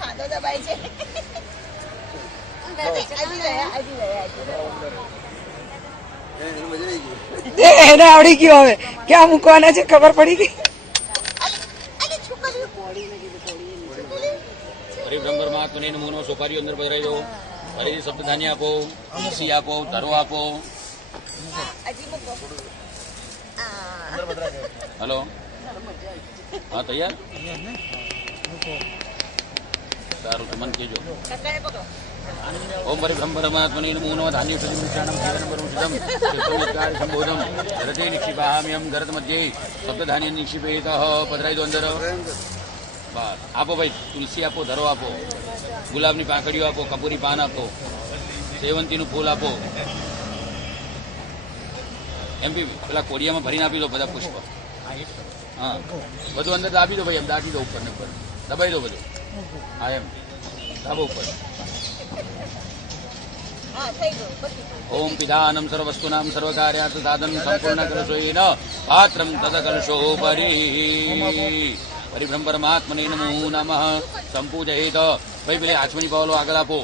ખાધો દબાય છે. એને આવડી ગયું હવે ક્યાં મૂકવાના છે ખબર પડી ગઈ. પરિભ્રમ પરમાત્મને નમો નમઃ. સોપારીઓ અંદર પધરાવી દો. ફરીથી સપ્તધાન્ય આપો, તુલસી આપો, ધરો આપો. હલો, હા તૈયાર? સારું તો મને કહેજો. ઓમ પરિભ્રમ પરમાત્મને નમો નમઃ. ધાન્ય સુધિમિષ્ટાન્નમ જીવન પરુષિતમ ચતુર્વિચાર સંબોધમ રતે નિક્ષિપામ્યમ ગરત મધ્યે સપ્તધાન્ય નિક્ષિપેત. પધરાવી દો અંદર. બસ આપો ભાઈ. તુલસી આપો, ધરો આપો, ગુલાબની પાંખડીઓ આપો, કપૂરી પાન આપો, સેવંતીનું ફૂલ આપો. એમ બી પેલા કોડિયામાં ભરીને આપી દો બધા પુષ્પ. હા, બધું અંદર દાબી દો ભાઈ. એમ દાબી દો ઉપર ને ઉપર દબાઈ દો બધું. હા એમ દાબો ઉપર. ઓમ પિધાનમ સર્વસ્તુનામ સર્વકાર્યાર્થ સાધન સંપૂર્ણ કલશોયેન પાત્રમ તદ કલશોપરી. પરિભ્રમ પરમાત્મને નમો નમઃ. સંપૂજયેત. ભાઈ પેલી આચમની પાવલો આગળ આપો.